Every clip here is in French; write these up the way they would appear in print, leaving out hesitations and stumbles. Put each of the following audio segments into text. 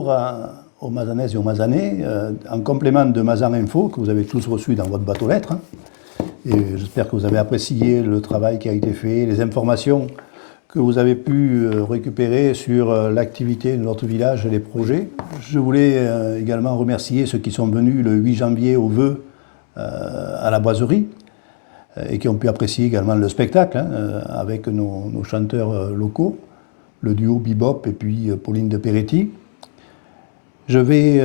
bonjour aux Mazanaises et aux Mazanais, en complément de Mazan Info, que vous avez tous reçu dans votre boîte aux lettres. Et j'espère que vous avez apprécié le travail qui a été fait, les informations que vous avez pu récupérer sur l'activité de notre village et les projets. Je voulais également remercier ceux qui sont venus le 8 janvier au vœu à la boiserie et qui ont pu apprécier également le spectacle avec nos chanteurs locaux, le duo Bebop et puis Pauline de Peretti. Je vais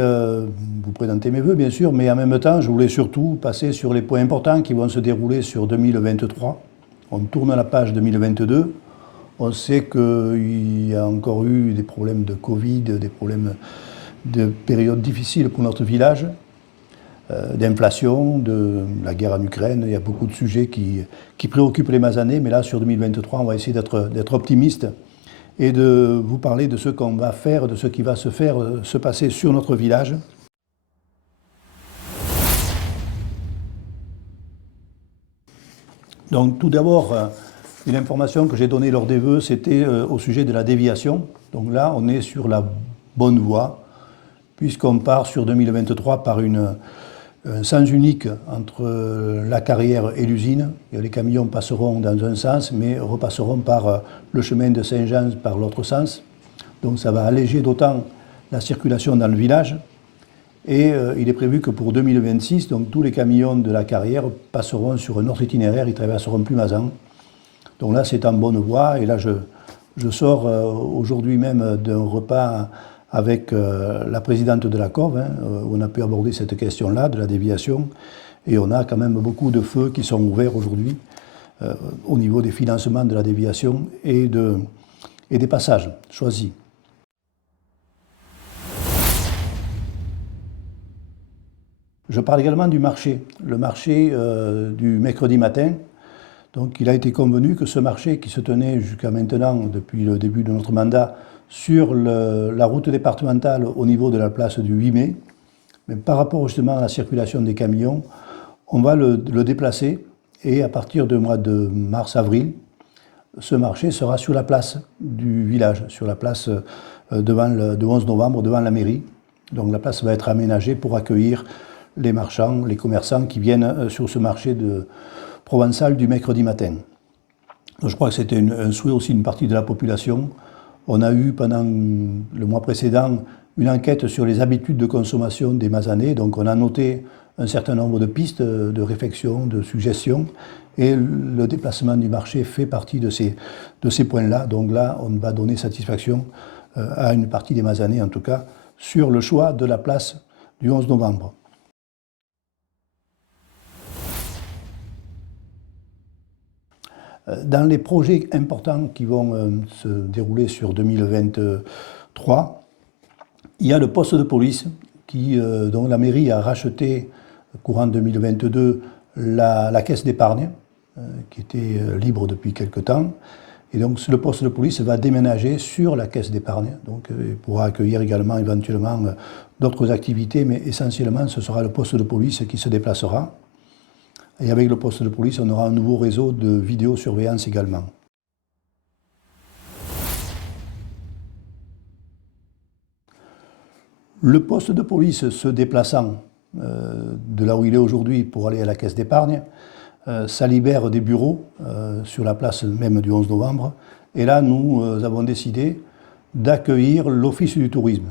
vous présenter mes vœux, bien sûr, mais en même temps, je voulais surtout passer sur les points importants qui vont se dérouler sur 2023. On tourne la page 2022. On sait qu'il y a encore eu des problèmes de Covid, des problèmes de périodes difficiles pour notre village, d'inflation, de la guerre en Ukraine. Il y a beaucoup de sujets qui préoccupent les Mazanais, mais là, sur 2023, on va essayer d'être optimiste et de vous parler de ce qu'on va faire, de ce qui va se passer sur notre village. Donc tout d'abord, une information que j'ai donnée lors des vœux, c'était au sujet de la déviation. Donc là, on est sur la bonne voie, puisqu'on part sur 2023 par un sens unique entre la carrière et l'usine. Les camions passeront dans un sens, mais repasseront par le chemin de Saint-Jean par l'autre sens. Donc ça va alléger d'autant la circulation dans le village. Et il est prévu que pour 2026, donc, tous les camions de la carrière passeront sur un autre itinéraire, ils ne traverseront plus Mazan. Donc là, c'est en bonne voie. Et là, je sors aujourd'hui même d'un repas avec la présidente de la COV, où on a pu aborder cette question-là, de la déviation. Et on a quand même beaucoup de feux qui sont ouverts aujourd'hui au niveau des financements de la déviation et des passages choisis. Je parle également du marché, le marché du mercredi matin. Donc il a été convenu que ce marché qui se tenait jusqu'à maintenant, depuis le début de notre mandat, sur la route départementale au niveau de la place du 8 mai, mais par rapport justement à la circulation des camions, on va le déplacer et à partir du mois de mars-avril, ce marché sera sur la place du village, sur la place de 11 novembre devant la mairie. Donc la place va être aménagée pour accueillir les marchands, les commerçants qui viennent sur ce marché provençal du mercredi matin. Donc je crois que c'était un souhait aussi d'une partie de la population. On a eu pendant le mois précédent une enquête sur les habitudes de consommation des Mazanais. Donc on a noté un certain nombre de pistes de réflexion, de suggestions. Et le déplacement du marché fait partie de ces points-là. Donc là, on va donner satisfaction à une partie des Mazanais, en tout cas, sur le choix de la place du 11 novembre. Dans les projets importants qui vont se dérouler sur 2023, il y a le poste de police dont la mairie a racheté courant 2022 la caisse d'épargne qui était libre depuis quelque temps. Et donc le poste de police va déménager sur la caisse d'épargne. Donc il pourra accueillir également éventuellement d'autres activités, mais essentiellement ce sera le poste de police qui se déplacera. Et avec le poste de police, on aura un nouveau réseau de vidéosurveillance également. Le poste de police se déplaçant de là où il est aujourd'hui pour aller à la caisse d'épargne, ça libère des bureaux sur la place même du 11 novembre. Et là, nous avons décidé d'accueillir l'Office du tourisme.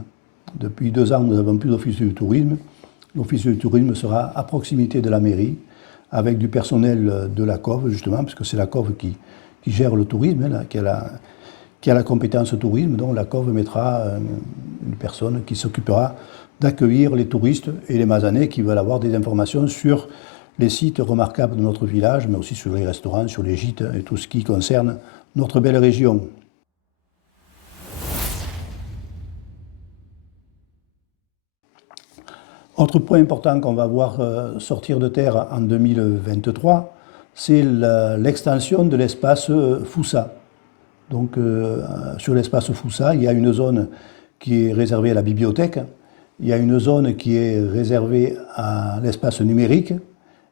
Depuis 2 ans, nous n'avons plus d'Office du tourisme. L'Office du tourisme sera à proximité de la mairie, avec du personnel de la COV, justement, parce que c'est la COV qui gère le tourisme, qui a la compétence tourisme. Donc la COV mettra une personne qui s'occupera d'accueillir les touristes et les Mazanais qui veulent avoir des informations sur les sites remarquables de notre village, mais aussi sur les restaurants, sur les gîtes et tout ce qui concerne notre belle région. Autre point important qu'on va voir sortir de terre en 2023, c'est l'extension de l'espace Foussa. Donc sur l'espace Foussa, il y a une zone qui est réservée à la bibliothèque, il y a une zone qui est réservée à l'espace numérique,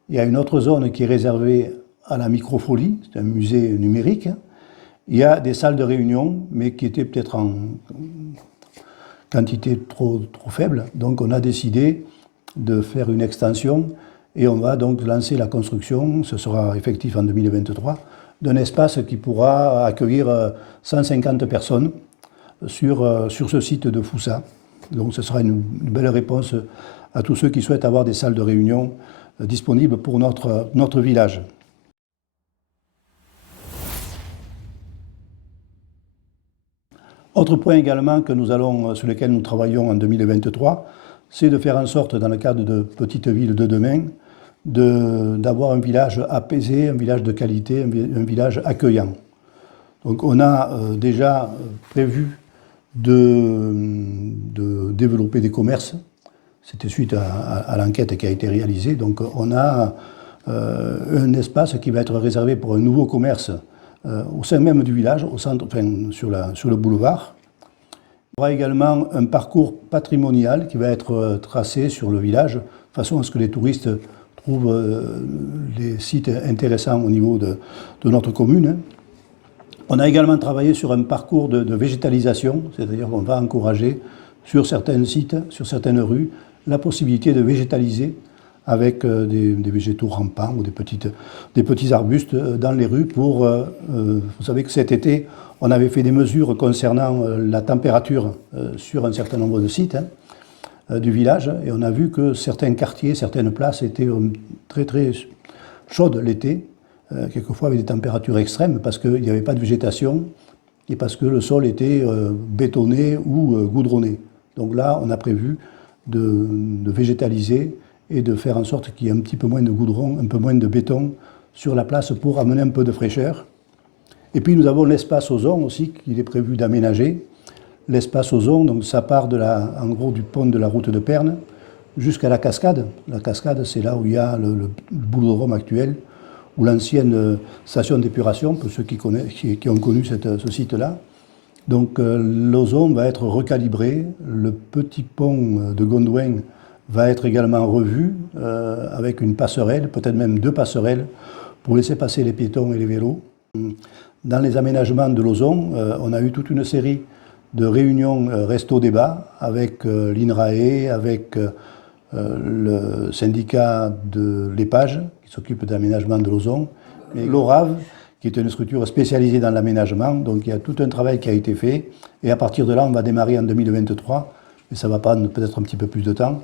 il y a une autre zone qui est réservée à la microfolie, c'est un musée numérique, il y a des salles de réunion, mais qui étaient peut-être quantité trop faible. Donc on a décidé de faire une extension et on va donc lancer la construction, ce sera effectif en 2023, d'un espace qui pourra accueillir 150 personnes sur ce site de Foussa. Donc ce sera une belle réponse à tous ceux qui souhaitent avoir des salles de réunion disponibles pour notre village. Autre point également sur lequel nous travaillons en 2023, c'est de faire en sorte, dans le cadre de Petites Villes de demain, d'avoir un village apaisé, un village de qualité, un village accueillant. Donc on a déjà prévu de développer des commerces. C'était suite à l'enquête qui a été réalisée. Donc on a un espace qui va être réservé pour un nouveau commerce au sein même du village, au centre, enfin, sur le boulevard. Il y aura également un parcours patrimonial qui va être tracé sur le village, de façon à ce que les touristes trouvent les sites intéressants au niveau de notre commune. On a également travaillé sur un parcours de végétalisation, c'est-à-dire qu'on va encourager sur certains sites, sur certaines rues, la possibilité de végétaliser avec des végétaux rampants ou des petits arbustes dans les rues pour... vous savez que cet été, on avait fait des mesures concernant la température sur un certain nombre de sites du village et on a vu que certains quartiers, certaines places étaient très très chaudes l'été, quelquefois avec des températures extrêmes parce qu'il n'y avait pas de végétation et parce que le sol était bétonné ou goudronné. Donc là, on a prévu de végétaliser et de faire en sorte qu'il y ait un petit peu moins de goudron, un peu moins de béton sur la place pour amener un peu de fraîcheur. Et puis nous avons l'espace ozone aussi qu'il est prévu d'aménager. L'espace ozone, donc ça part en gros du pont de la route de Perne jusqu'à la cascade. La cascade, c'est là où il y a le boulodrome actuel, ou l'ancienne station d'épuration, pour ceux qui ont connu ce site-là. Donc l'ozone va être recalibré, le petit pont de Gondouin va être également revu avec une passerelle, peut-être même 2 passerelles, pour laisser passer les piétons et les vélos. Dans les aménagements de l'ozone, on a eu toute une série de réunions resto-débat avec l'INRAE, avec le syndicat de l'EPAGE, qui s'occupe de l'aménagement de l'ozone, et l'ORAV, qui est une structure spécialisée dans l'aménagement. Donc il y a tout un travail qui a été fait. Et à partir de là, on va démarrer en 2023, et ça va prendre peut-être un petit peu plus de temps,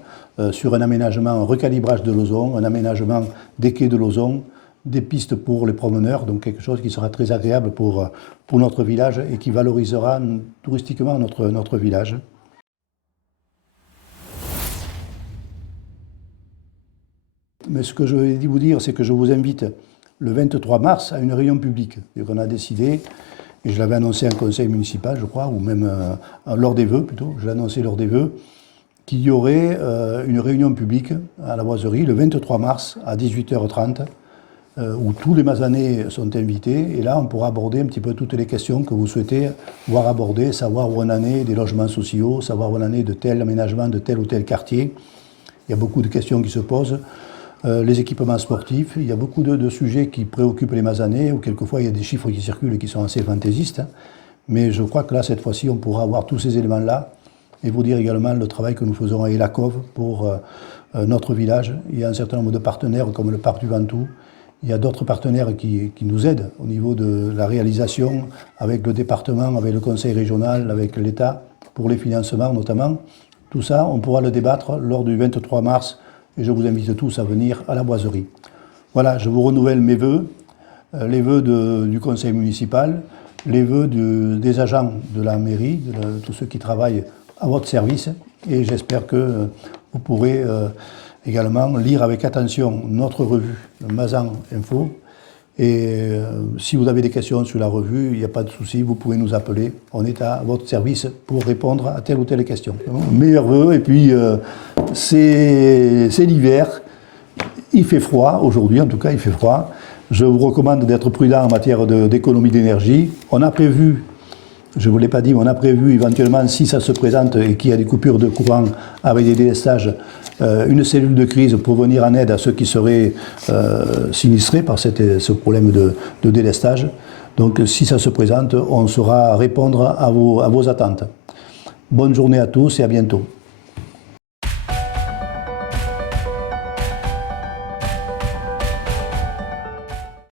sur un aménagement, un recalibrage de l'ozone, un aménagement des quais de l'ozone, des pistes pour les promeneurs, donc quelque chose qui sera très agréable pour notre village et qui valorisera touristiquement notre village. Mais ce que je vais vous dire, c'est que je vous invite le 23 mars à une réunion publique. Et qu'on a décidé, et je l'avais annoncé en conseil municipal, je crois, ou même lors des vœux plutôt, je l'ai annoncé lors des vœux, qu'il y aurait une réunion publique à la Boiserie le 23 mars à 18h30, où tous les Mazanais sont invités. Et là, on pourra aborder un petit peu toutes les questions que vous souhaitez voir abordées, savoir où on en est des logements sociaux, savoir où on en est de tel aménagement, de tel ou tel quartier. Il y a beaucoup de questions qui se posent. Les équipements sportifs, il y a beaucoup de sujets qui préoccupent les Mazanais, ou quelquefois il y a des chiffres qui circulent et qui sont assez fantaisistes. Mais je crois que là, cette fois-ci, on pourra avoir tous ces éléments-là et vous dire également le travail que nous faisons à Elakov pour notre village. Il y a un certain nombre de partenaires comme le Parc du Ventoux. Il y a d'autres partenaires qui nous aident au niveau de la réalisation avec le département, avec le conseil régional, avec l'État, pour les financements notamment. Tout ça, on pourra le débattre lors du 23 mars et je vous invite tous à venir à la Boiserie. Voilà, je vous renouvelle mes vœux, les vœux du conseil municipal, les vœux des agents de la mairie, de tous ceux qui travaillent à votre service et j'espère que vous pourrez également lire avec attention notre revue, le Mazan Info. Et si vous avez des questions sur la revue, il n'y a pas de souci, vous pouvez nous appeler. On est à votre service pour répondre à telle ou telle question. Meilleurs vœux, et puis c'est l'hiver, il fait froid, aujourd'hui en tout cas il fait froid. Je vous recommande d'être prudent en matière d'économie d'énergie. On a prévu, je ne vous l'ai pas dit, mais on a prévu éventuellement, si ça se présente et qu'il y a des coupures de courant avec des délestages, une cellule de crise pour venir en aide à ceux qui seraient sinistrés par ce problème de délestage. Donc si ça se présente, on saura répondre à vos attentes. Bonne journée à tous et à bientôt.